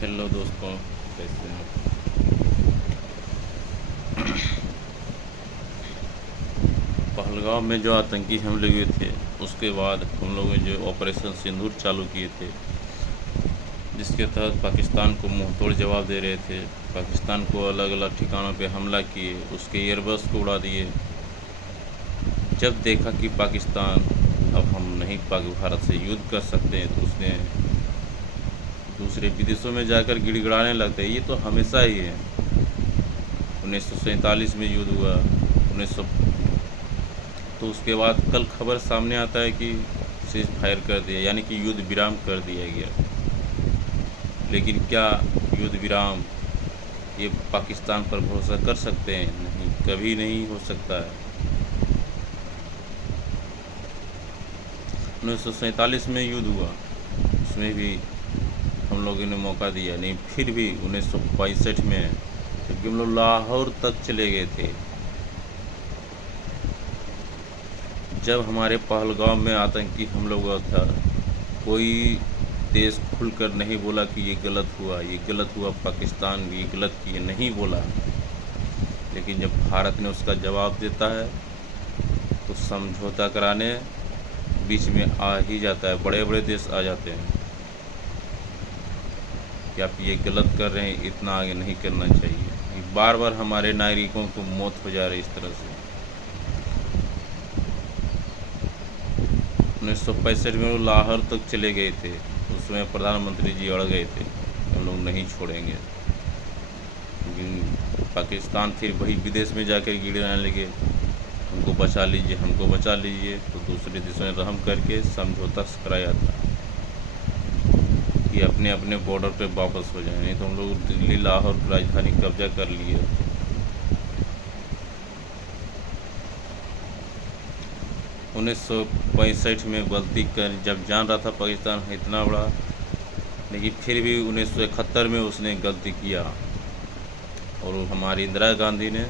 Hello दोस्तों, कैसे हैं? पहलगाम में जो आतंकी हमले हुए थे, उसके बाद हम लोगों ने जो ऑपरेशन सिंदूर चालू किए थे, जिसके तहत पाकिस्तान को मुंहतोड़ जवाब दे रहे थे। पाकिस्तान को अलग अलग ठिकानों पे हमला किए, उसके एयरबस को उड़ा दिए। जब देखा कि पाकिस्तान अब हम नहीं भारत से युद्ध कर सकते हैं, तो उसने दूसरे विदेशों में जाकर गिड़गिड़ाने लगते हैं। ये तो हमेशा ही है। 1947 में युद्ध हुआ, 1900, तो उसके बाद कल खबर सामने आता है कि सीज फायर कर दिया, यानी कि युद्ध विराम कर दिया गया। लेकिन क्या युद्ध विराम ये पाकिस्तान पर भरोसा कर सकते हैं? नहीं, कभी नहीं हो सकता है। 1947 में युद्ध हुआ, उसमें भी हम लोगों ने मौका दिया नहीं। फिर भी 1965 में जबकि हम लोग लाहौर तक चले गए थे, जब हमारे पहलगाम में आतंकी हमला हुआ था, कोई देश खुलकर नहीं बोला कि ये गलत हुआ, ये गलत हुआ, पाकिस्तान ये गलत किए, नहीं बोला। लेकिन जब भारत ने उसका जवाब देता है, तो समझौता कराने बीच में आ ही जाता है, बड़े बड़े देश आ जाते हैं कि आप ये गलत कर रहे हैं, इतना आगे नहीं करना चाहिए। बार बार हमारे नागरिकों को मौत हो जा रही इस तरह से। 1965 में वो लाहौर तक चले गए थे, उसमें प्रधानमंत्री जी अड़ गए थे, हम लोग नहीं छोड़ेंगे। लेकिन पाकिस्तान फिर वही विदेश में जाकर गिड़ाने लगे, हमको बचा लीजिए, हमको बचा लीजिए। तो दूसरे देशों ने रहम करके समझौता कराया था कि अपने अपने बॉर्डर पे वापस हो जाए, नहीं तो हम लोग दिल्ली लाहौर की राजधानी कब्जा कर लिए। 1965 में गलती कर जब जान रहा था पाकिस्तान इतना बड़ा, लेकिन फिर भी 1971 में उसने गलती किया, और हमारी इंदिरा गांधी ने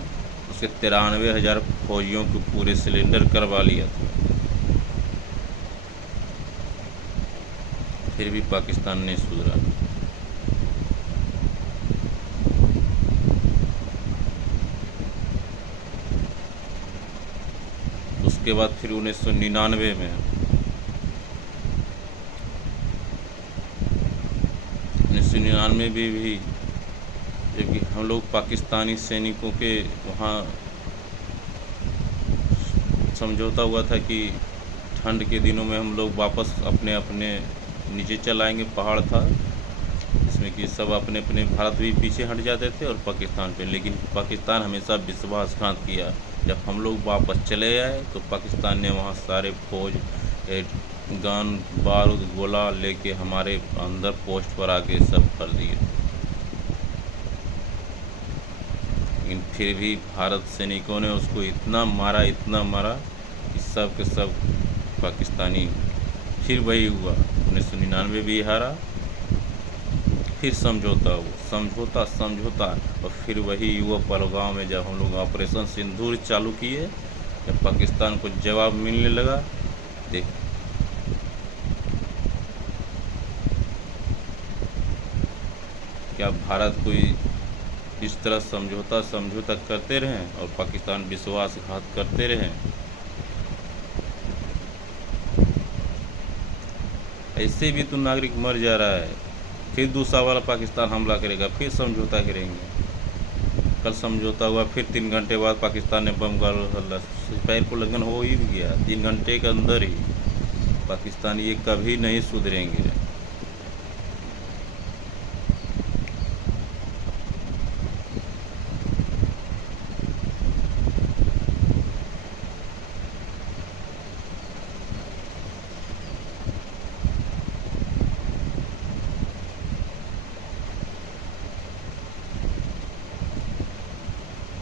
उसके 93,000 फौजियों को पूरे सिलेंडर करवा लिया था। फिर भी पाकिस्तान नहीं सुधरा। उसके बाद फिर 1999 में 1999 में भी जबकि हम लोग पाकिस्तानी सैनिकों के वहाँ समझौता हुआ था कि ठंड के दिनों में हम लोग वापस अपने अपने नीचे चल आएंगे। पहाड़ था जिसमें कि सब अपने अपने, भारत भी पीछे हट जाते थे और पाकिस्तान पे, लेकिन पाकिस्तान हमेशा विश्वासघात किया। जब हम लोग वापस चले आए तो पाकिस्तान ने वहाँ सारे फौज गन बारूद गोला लेके हमारे अंदर पोस्ट पर आके सब कर दिए। लेकिन फिर भी भारत सैनिकों ने उसको इतना मारा, इतना मारा कि सब के सब पाकिस्तानी। फिर वही हुआ, 1999 भी हारा, फिर समझौता हुआ, समझौता समझौता, और फिर वही हुआ पहलगाम में, जब हम लोग ऑपरेशन सिंदूर चालू किए, जब पाकिस्तान को जवाब मिलने लगा। देख, क्या भारत कोई इस तरह समझौता समझौता करते रहें और पाकिस्तान विश्वासघात करते रहें? ऐसे भी तो नागरिक मर जा रहा है, फिर दूसरा वाला पाकिस्तान हमला करेगा, फिर समझौता करेंगे। कल समझौता हुआ, फिर 3 घंटे बाद पाकिस्तान ने बम गाड़ा, पैर को लगन हो ही गया 3 घंटे के अंदर ही। पाकिस्तान ये कभी नहीं सुधरेंगे।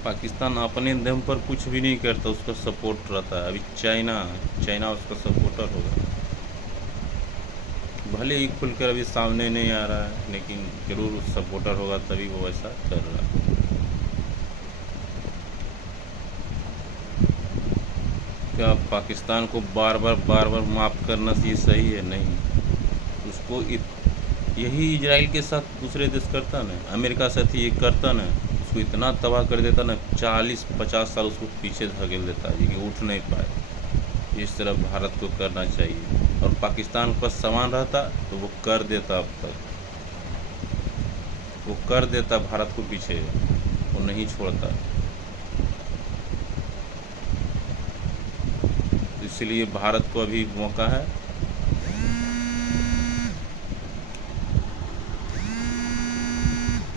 पाकिस्तान अपने दम पर कुछ भी नहीं करता, उसका सपोर्ट रहता है। अभी चाइना उसका सपोर्टर होगा, भले ही खुलकर अभी सामने नहीं आ रहा है, लेकिन जरूर सपोर्टर होगा, तभी वो ऐसा कर रहा है। क्या पाकिस्तान को बार बार माफ़ करना ये सही है? नहीं, उसको यही इजराइल के साथ दूसरे देश करता ना, अमेरिका साथ ये करता ना, उसको इतना तबाह कर देता ना, 40-50 साल उसको पीछे धकेल देता है कि उठ नहीं पाए। इस तरह भारत को करना चाहिए, और पाकिस्तान के पास सामान रहता तो वो कर देता, अब तक वो कर देता भारत को पीछे, वो नहीं छोड़ता। इसलिए भारत को अभी मौका है